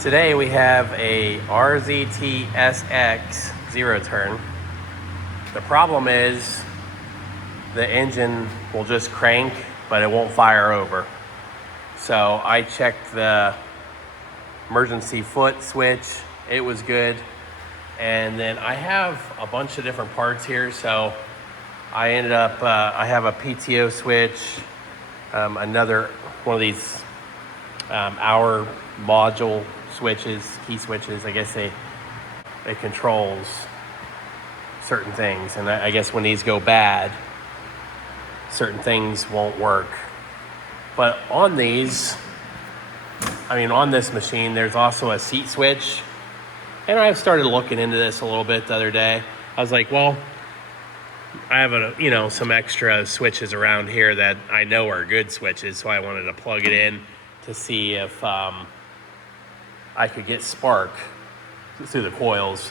Today we have a RZT SX zero turn. The problem is the engine will just crank, but it won't fire over. So I checked the emergency foot switch, it was good. And then I have a bunch of different parts here, so I ended up, I have a PTO switch, another one of these hour module switches, key switches. I guess it controls certain things, and I guess when these go bad, certain things won't work. But on these, on this machine, there's also a seat switch. And I started looking into this a little bit the other day. I was like, well, I have some extra switches around here that I know are good switches, so I wanted to plug it in to see if I could get spark through the coils.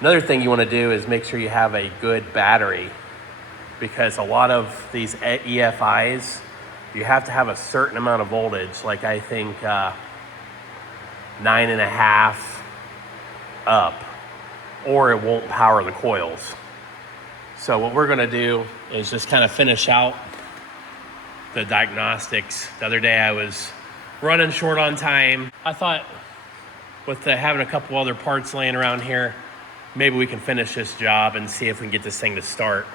Another thing you want to do is make sure you have a good battery, because a lot of these EFIs, you have to have a certain amount of voltage, like I think 9.5 up, or it won't power the coils. So what we're going to do is just kind of finish out the diagnostics. The other day I was running short on time. I thought with having a couple other parts laying around here, maybe we can finish this job and see if we can get this thing to start.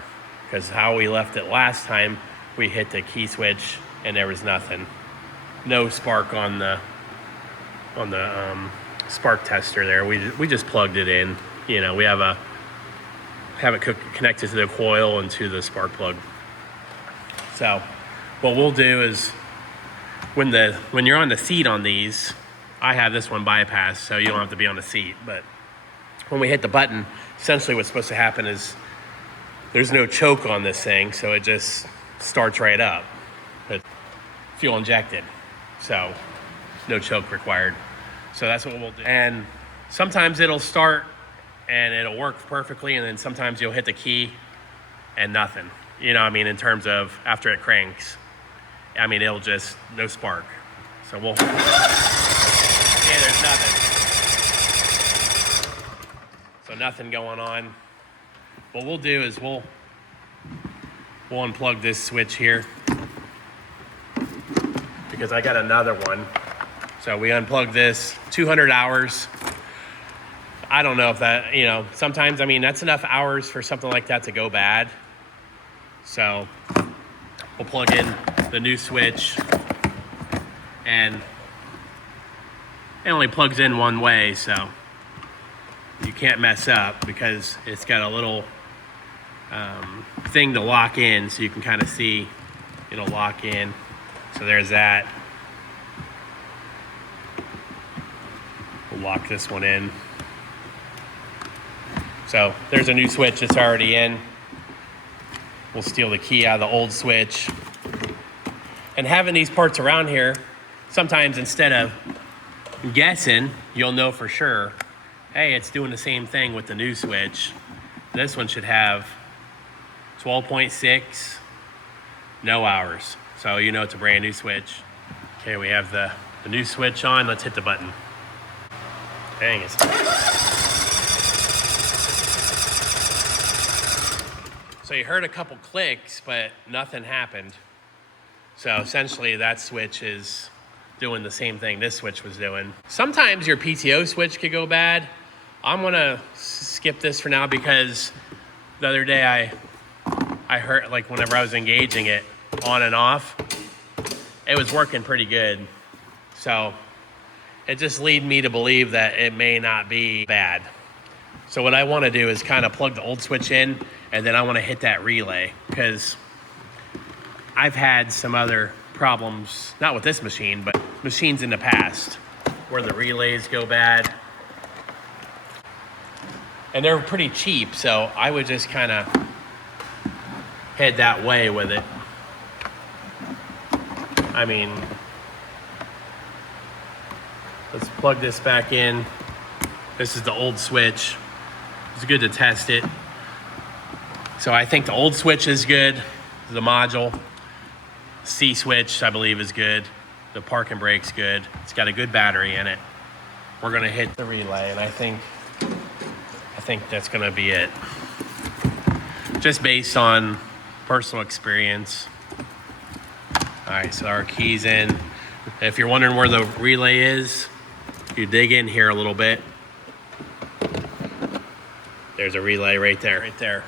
Because how we left it last time, we hit the key switch and there was nothing. No spark on the spark tester there. We just plugged it in. We have it connected to the coil and to the spark plug. So what we'll do is when you're on the seat on these, I have this one bypassed, so you don't have to be on the seat. But when we hit the button, essentially what's supposed to happen is there's no choke on this thing, so it just starts right up. It's fuel injected, so no choke required. So that's what we'll do. And sometimes it'll start and it'll work perfectly, and then sometimes you'll hit the key and nothing. In terms of after it cranks, it'll just, no spark. So there's nothing. So nothing going on. What we'll do is we'll unplug this switch here, because I got another one. So we unplug this, 200 hours. I don't know if that, sometimes, that's enough hours for something like that to go bad. So we'll plug in the new switch, and it only plugs in one way, so you can't mess up, because it's got a little thing to lock in, so you can kind of see it'll lock in. So there's that. We'll lock this one in. So there's a new switch that's already in. We'll steal the key out of the old switch. And having these parts around here, sometimes instead of guessing, you'll know for sure, hey, it's doing the same thing with the new switch. This one should have 12.6, no hours. So it's a brand new switch. Okay, we have the new switch on. Let's hit the button. Dang it. So you heard a couple clicks, but nothing happened. So essentially that switch is doing the same thing this switch was doing. Sometimes your PTO switch could go bad. I'm gonna skip this for now, because the other day I heard, like, whenever I was engaging it on and off, it was working pretty good. So it just lead me to believe that it may not be bad. So what I want to do is kind of plug the old switch in, and then I want to hit that relay, because I've had some other problems, not with this machine, but machines in the past, where the relays go bad. And they're pretty cheap, so I would just kind of head that way with it. Let's plug this back in. This is the old switch. It's good to test it. So I think the old switch is good, the module. C switch, I believe, is good. The park and brake's good. It's got a good battery in it. we're gonna hit the relay, and I think that's gonna be it. Just based on personal experience. All right, so our key's in. If you're wondering where the relay is, you dig in here a little bit. There's a relay right there, right there.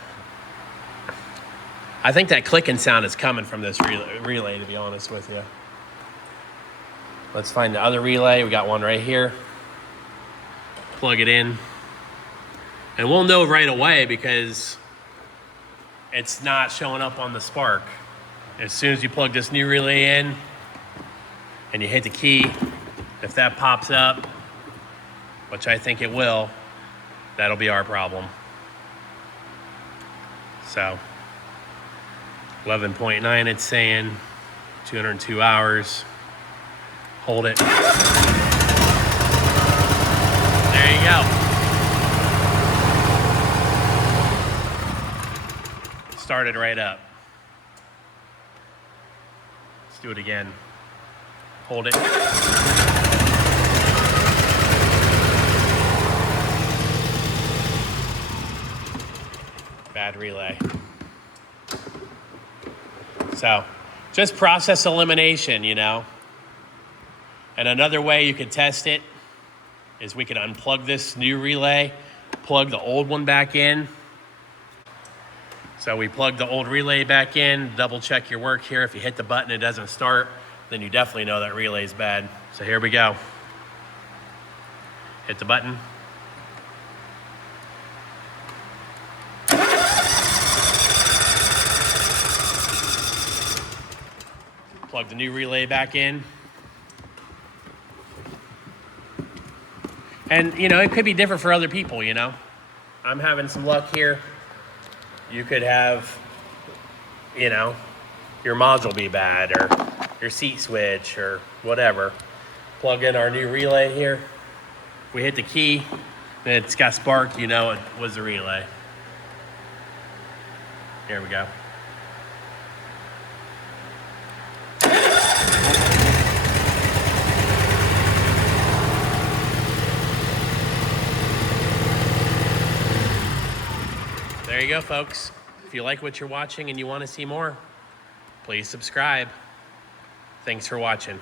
I think that clicking sound is coming from this relay, to be honest with you. Let's find the other relay. We got one right here. Plug it in. And we'll know right away because it's not showing up on the spark. As soon as you plug this new relay in and you hit the key, if that pops up, which I think it will, that'll be our problem. So 11.9 it's saying, 202 hours. Hold it. There you go. Started right up. Let's do it again. Hold it. Bad relay. So, just process elimination, you know. And another way you could test it is we could unplug this new relay, plug the old one back in. So we plug the old relay back in, double check your work here. If you hit the button, it doesn't start, then you definitely know that relay is bad. So here we go. Hit the button. Plug the new relay back in. And, you know, it could be different for other people, you know. I'm having some luck here. You could have, you know, your module be bad or your seat switch or whatever. Plug in our new relay here. We hit the key and it's got sparked, you know it was the relay. Here we go. There you go, folks. If you like what you're watching and you want to see more, please subscribe. Thanks for watching.